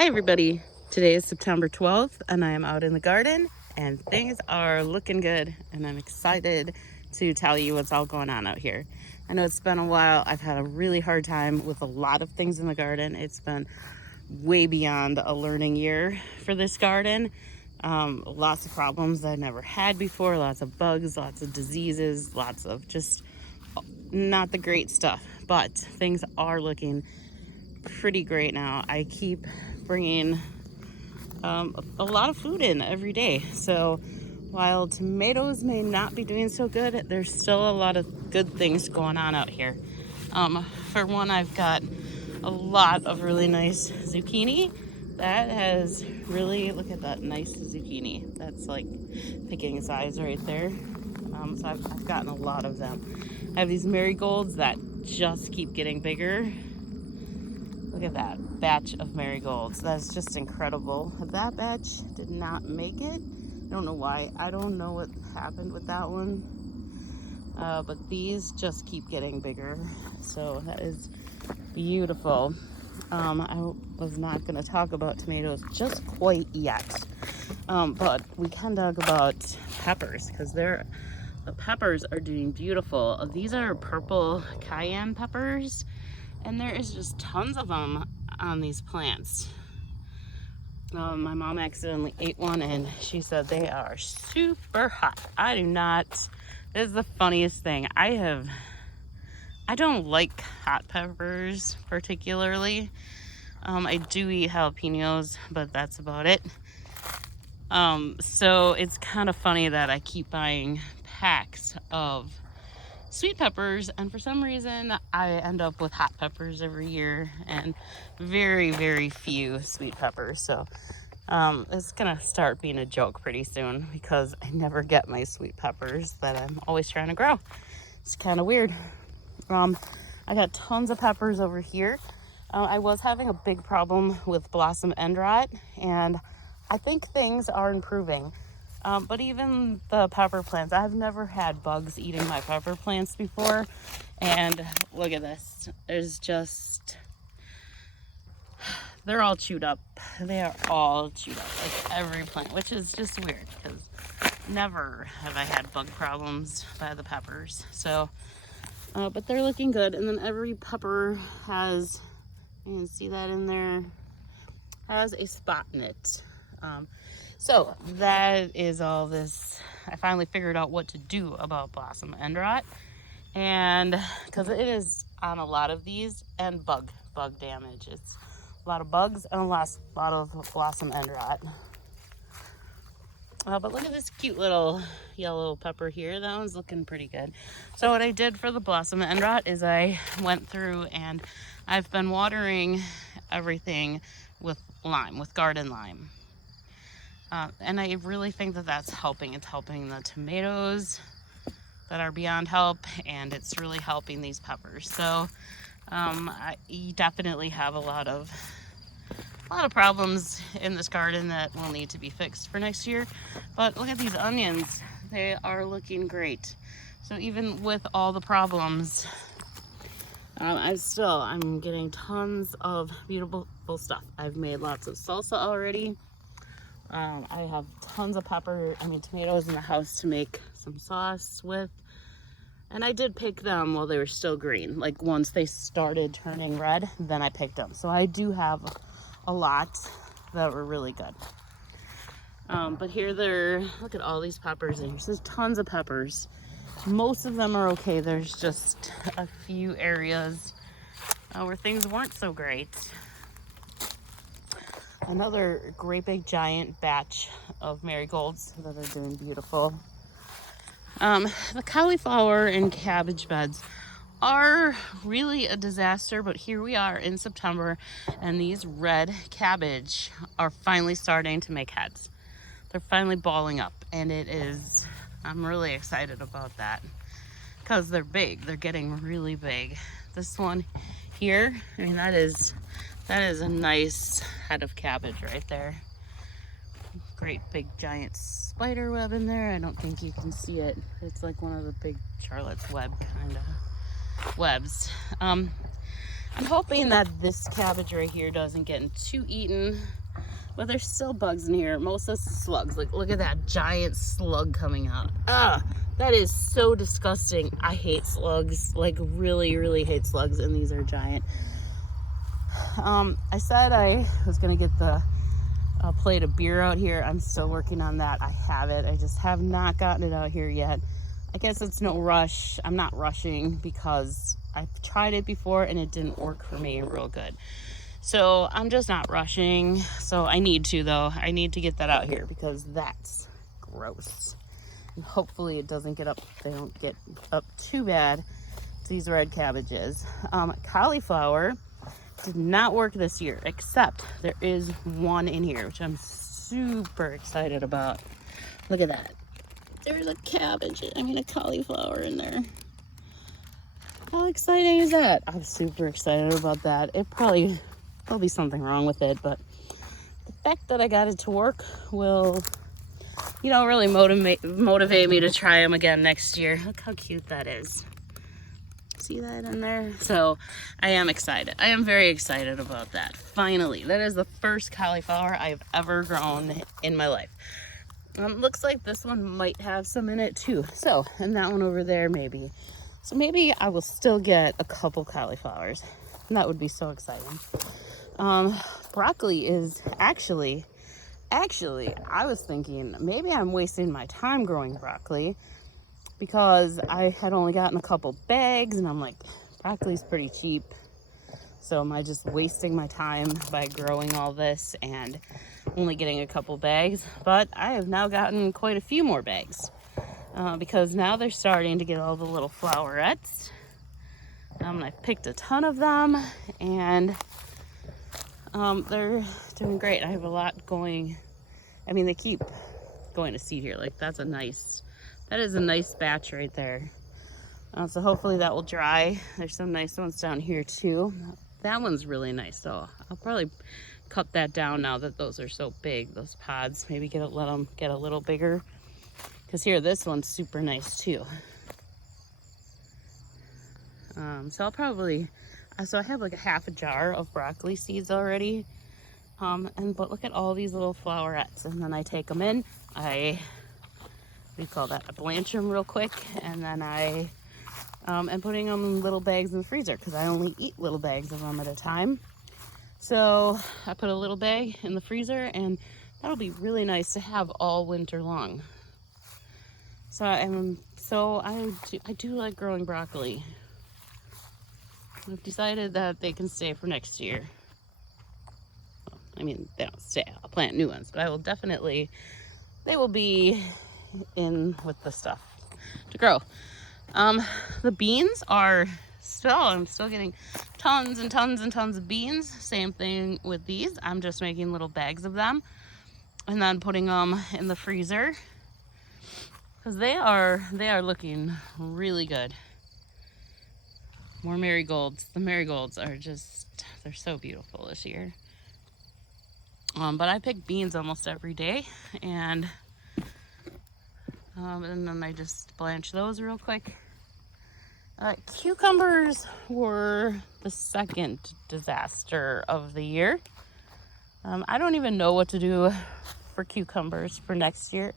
Hi everybody, today is September 12th and I am out in the garden and things are looking good and I'm excited to tell you what's all going on out here. I know it's been a while. I've had a really hard time with a lot of things in the garden. It's been way beyond a learning year for this garden. Lots of problems that I never had before, lots of bugs, lots of diseases, lots of just not the great stuff, but things are looking pretty great now. I keep bringing a lot of food in every day. So while tomatoes may not be doing so good, there's still a lot of good things going on out here. For one, I've got a lot of really nice zucchini. That has really, look at that nice zucchini. That's like picking size right there. So I've gotten a lot of them. I have these marigolds that just keep getting bigger. Look at that batch of marigolds. That's just incredible. That batch did not make it. I don't know why. I don't know what happened with that one. But these just keep getting bigger. So that is beautiful. I was not going to talk about tomatoes just quite yet. But we can talk about peppers because the peppers are doing beautiful. These are purple cayenne peppers. And there is just tons of them on these plants. My mom accidentally ate one and she said they are super hot. I do not. This is the funniest thing. I don't like hot peppers particularly. I do eat jalapenos, but that's about it. So it's kind of funny that I keep buying packs of sweet peppers, and for some reason I end up with hot peppers every year and very, very few sweet peppers. So it's gonna start being a joke pretty soon because I never get my sweet peppers that I'm always trying to grow. It's kind of weird. I got tons of peppers over here. I was having a big problem with blossom end rot, and I think things are improving. But even the pepper plants, I've never had bugs eating my pepper plants before. And look at this. There's just, they're all chewed up. They are all chewed up, like every plant, which is just weird because never have I had bug problems by the peppers. So, but they're looking good. And then every pepper has, you can see that in there, has a spot in it. So that is all this. I finally figured out what to do about blossom end rot, and because it is on a lot of these, and bug damage. It's a lot of bugs and a lot of blossom end rot. But look at this cute little yellow pepper here. That one's looking pretty good. So what I did for the blossom end rot is I went through and I've been watering everything with lime, with garden lime. And I really think that that's helping. It's helping the tomatoes that are beyond help, and it's really helping these peppers. So you definitely have a lot of problems in this garden that will need to be fixed for next year. But look at these onions. They are looking great. So even with all the problems, I'm getting tons of beautiful stuff. I've made lots of salsa already. I have tons of tomatoes in the house to make some sauce with. And I did pick them while they were still green. Like once they started turning red, then I picked them. So I do have a lot that were really good. But here look at all these peppers. There's tons of peppers. Most of them are okay. There's just a few areas where things weren't so great. Another great big giant batch of marigolds that are doing beautiful. The cauliflower and cabbage beds are really a disaster, but here we are in September and these red cabbage are finally starting to make heads. They're finally balling up, and I'm really excited about that because they're big. They're getting really big. This one here, that is a nice head of cabbage right there. Great big giant spider web in there. I don't think you can see it. It's like one of the big Charlotte's Web kind of webs. I'm hoping that this cabbage right here doesn't get too eaten, but there's still bugs in here. Most of the slugs. Like, look at that giant slug coming out. Ah, that is so disgusting. I hate slugs. Like, really, really hate slugs, and these are giant. I said I was gonna get the plate of beer out here. I'm still working on that. I have it. I just have not gotten it out here yet. I guess it's no rush. I'm not rushing because I've tried it before and it didn't work for me real good. So I'm just not rushing. So I need to, though. I need to get that out here because that's gross. And hopefully it doesn't get up. They don't get up too bad to these red cabbages. Cauliflower did not work this year, except there is one in here, which I'm super excited about. Look at that. There's a cauliflower in there. How exciting is that? I'm super excited about that. There'll be something wrong with it, but the fact that I got it to work will, really motivate me to try them again next year. Look how cute that is. See that in there? So I am excited. I am very excited about that. Finally, that is the first cauliflower I've ever grown in my life. Looks like this one might have some in it too. So, and that one over there maybe. So maybe I will still get a couple cauliflowers. And that would be so exciting. Broccoli is actually, I was thinking maybe I'm wasting my time growing broccoli because I had only gotten a couple bags and I'm like, broccoli's pretty cheap. So am I just wasting my time by growing all this and only getting a couple bags? But I have now gotten quite a few more bags because now they're starting to get all the little flowerets. I've picked a ton of them and they're doing great. I have a lot going. They keep going to seed here. Like that is a nice batch right there. So hopefully that will dry. There's some nice ones down here too. That one's really nice though. I'll probably cut that down now that those are so big, those pods. Maybe let them get a little bigger. Because here, this one's super nice too. So I'll probably, so I have like a half a jar of broccoli seeds already. But look at all these little flowerets. And then I take them in, I blanch them real quick. And then I am putting them in little bags in the freezer because I only eat little bags of them at a time. So I put a little bag in the freezer and that'll be really nice to have all winter long. So I do like growing broccoli. I've decided that they can stay for next year. They don't stay. I'll plant new ones, but they will be in with the stuff to grow. The beans are I'm still getting tons and tons and tons of beans. Same thing with these. I'm just making little bags of them and then putting them in the freezer because they are looking really good. More marigolds. The marigolds are they're so beautiful this year. But I pick beans almost every day and then I just blanch those real quick. Cucumbers were the second disaster of the year. I don't even know what to do for cucumbers for next year.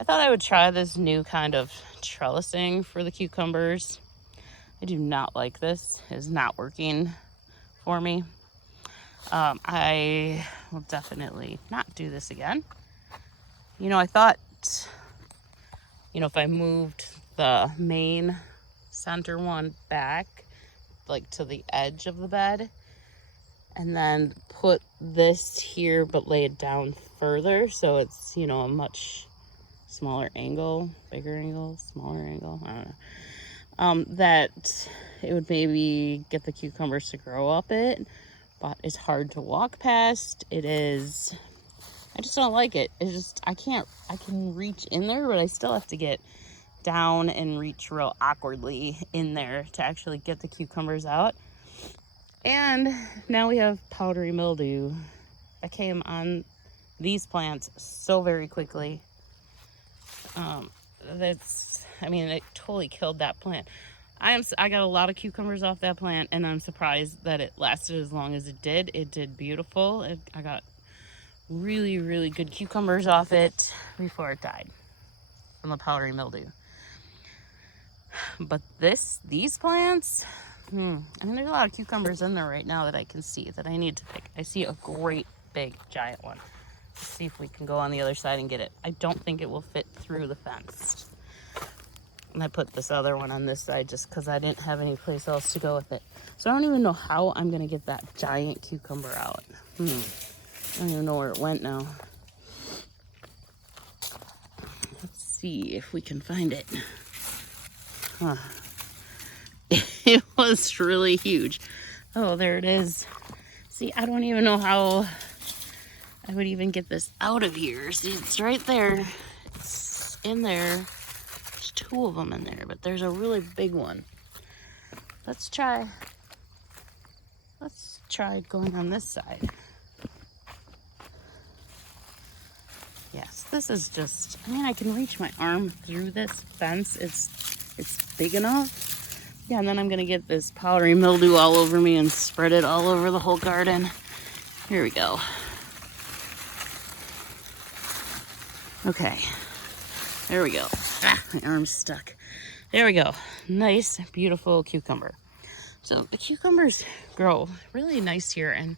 I thought I would try this new kind of trellising for the cucumbers. I do not like this. It is not working for me. I will definitely not do this again. I thought, if I moved the main center one back like to the edge of the bed and then put this here but lay it down further so it's a much smaller angle, bigger angle, smaller angle, I don't know, that it would maybe get the cucumbers to grow up it, but it's hard to walk past. I just don't like it. I can reach in there, but I still have to get down and reach real awkwardly in there to actually get the cucumbers out. And now we have powdery mildew that came on these plants so very quickly. It totally killed that plant. I got a lot of cucumbers off that plant, and I'm surprised that it lasted as long as it did. It did beautiful. I got really, really good cucumbers off it before it died from the powdery mildew. But these plants, I mean, there's a lot of cucumbers in there right now that I can see that I need to pick. I see a great big giant one. Let's see if we can go on the other side and get it. I don't think it will fit through the fence. And I put this other one on this side just because I didn't have any place else to go with it. So I don't even know how I'm going to get that giant cucumber out. I don't even know where it went now. Let's see if we can find it. Huh. It was really huge. Oh, there it is. See, I don't even know how I would even get this out of here. See, it's right there. It's in there. There's two of them in there, but there's a really big one. Let's try going on this side. Yes, this is just, I mean, I can reach my arm through this fence. It's big enough. Yeah, and then I'm gonna get this powdery mildew all over me and spread it all over the whole garden. Here we go. Okay, there we go. My arm's stuck. There we go. Nice, beautiful cucumber. So the cucumbers grow really nice here, and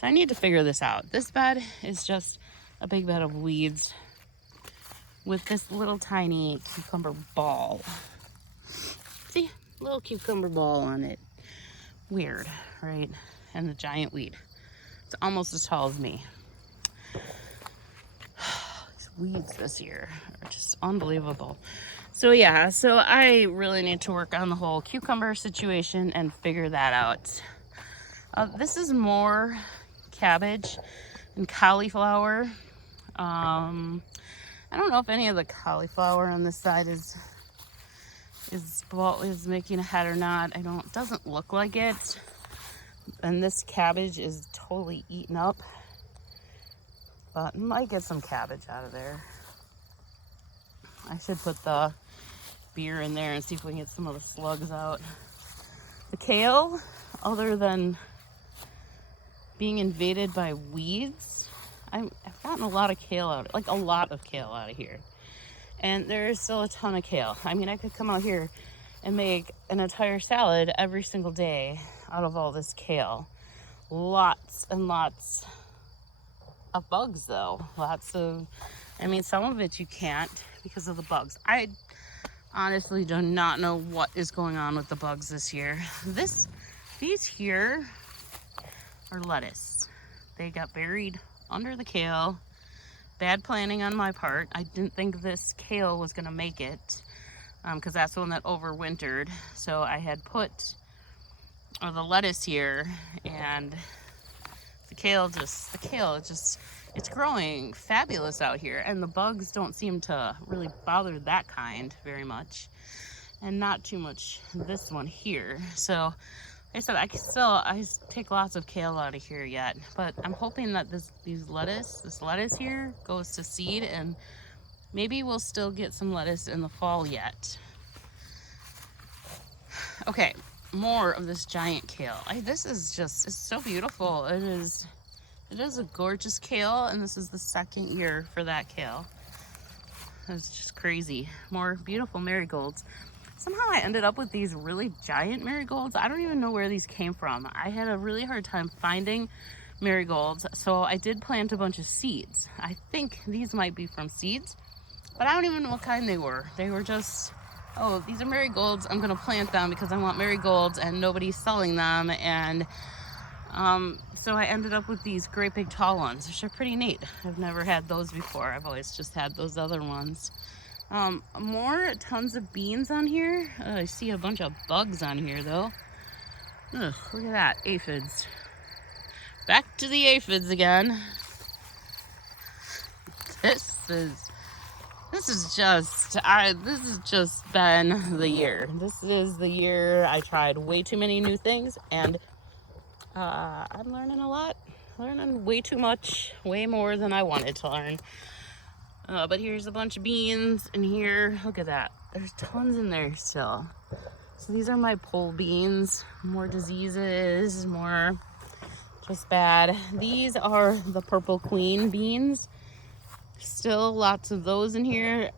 so I need to figure this out. This bed is just a big bed of weeds with this little tiny cucumber ball. See, little cucumber ball on it. Weird, right? And the giant weed. It's almost as tall as me. These weeds this year are just unbelievable. So yeah, so I really need to work on the whole cucumber situation and figure that out. This is more cabbage and cauliflower. I don't know if any of the cauliflower on this side is making a head or not. It doesn't look like it. And this cabbage is totally eaten up. But I might get some cabbage out of there. I should put the beer in there and see if we can get some of the slugs out. The kale, other than being invaded by weeds, I've gotten a lot of kale out, like a lot of kale out of here. And there is still a ton of kale. I mean, I could come out here and make an entire salad every single day out of all this kale. Lots and lots of bugs though. I mean, some of it you can't because of the bugs. I honestly do not know what is going on with the bugs this year. These here are lettuce. They got buried under the kale. Bad planning on my part. I didn't think this kale was gonna make it because that's the one that overwintered. So I had put the lettuce here, and the kale it's growing fabulous out here, and the bugs don't seem to really bother that kind very much, and not too much this one here. So like I said, I take lots of kale out of here yet, but I'm hoping that this lettuce here goes to seed, and maybe we'll still get some lettuce in the fall yet. Okay, more of this giant kale. This is just, it's so beautiful. It is a gorgeous kale, and this is the second year for that kale. It's just crazy. More beautiful marigolds. Somehow I ended up with these really giant marigolds. I don't even know where these came from. I had a really hard time finding marigolds, so I did plant a bunch of seeds. I think these might be from seeds, but I don't even know what kind they were. They were just, oh, these are marigolds. I'm gonna plant them because I want marigolds and nobody's selling them. And so I ended up with these great big tall ones, which are pretty neat. I've never had those before. I've always just had those other ones. Tons of beans on here. I see a bunch of bugs on here though. Ugh, look at that, aphids. Back to the aphids again. This has just been the year. This is the year I tried way too many new things, and I'm learning a lot. Learning way too much, way more than I wanted to learn. But here's a bunch of beans in here. Look at that. There's tons in there still. So these are my pole beans. More diseases, more just bad. These are the purple queen beans. Still lots of those in here.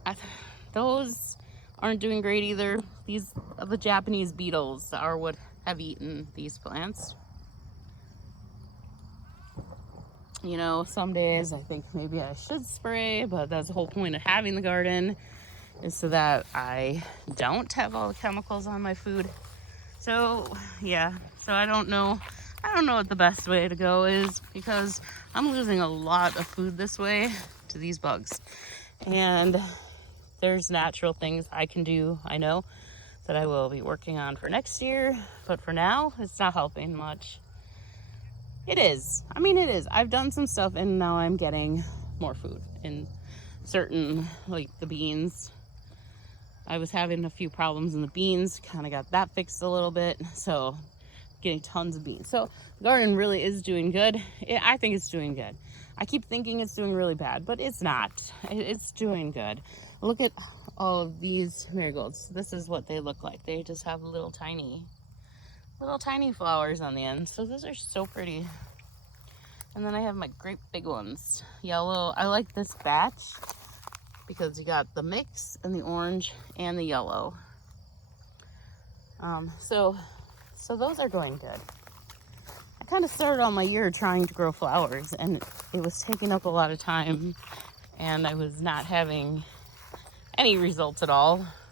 Those aren't doing great either. These the Japanese beetles are what have eaten these plants. You know, some days I think maybe I should spray, but that's the whole point of having the garden, is so that I don't have all the chemicals on my food. So yeah, so I don't know what the best way to go is, because I'm losing a lot of food this way to these bugs. And there's natural things I can do, I know, that I will be working on for next year, but for now it's not helping much. It is. I mean, it is. I've done some stuff and now I'm getting more food in certain, like the beans. I was having a few problems in the beans, kind of got that fixed a little bit. So getting tons of beans. So the garden really is doing good. I think it's doing good. I keep thinking it's doing really bad, but it's not. It's doing good. Look at all of these marigolds. This is what they look like. They just have little tiny flowers on the end. So those are so pretty. And then I have my great big ones. Yellow. I like this batch because you got the mix and the orange and the yellow. So those are going good. I kind of started all my year trying to grow flowers, and it was taking up a lot of time, and I was not having any results at all.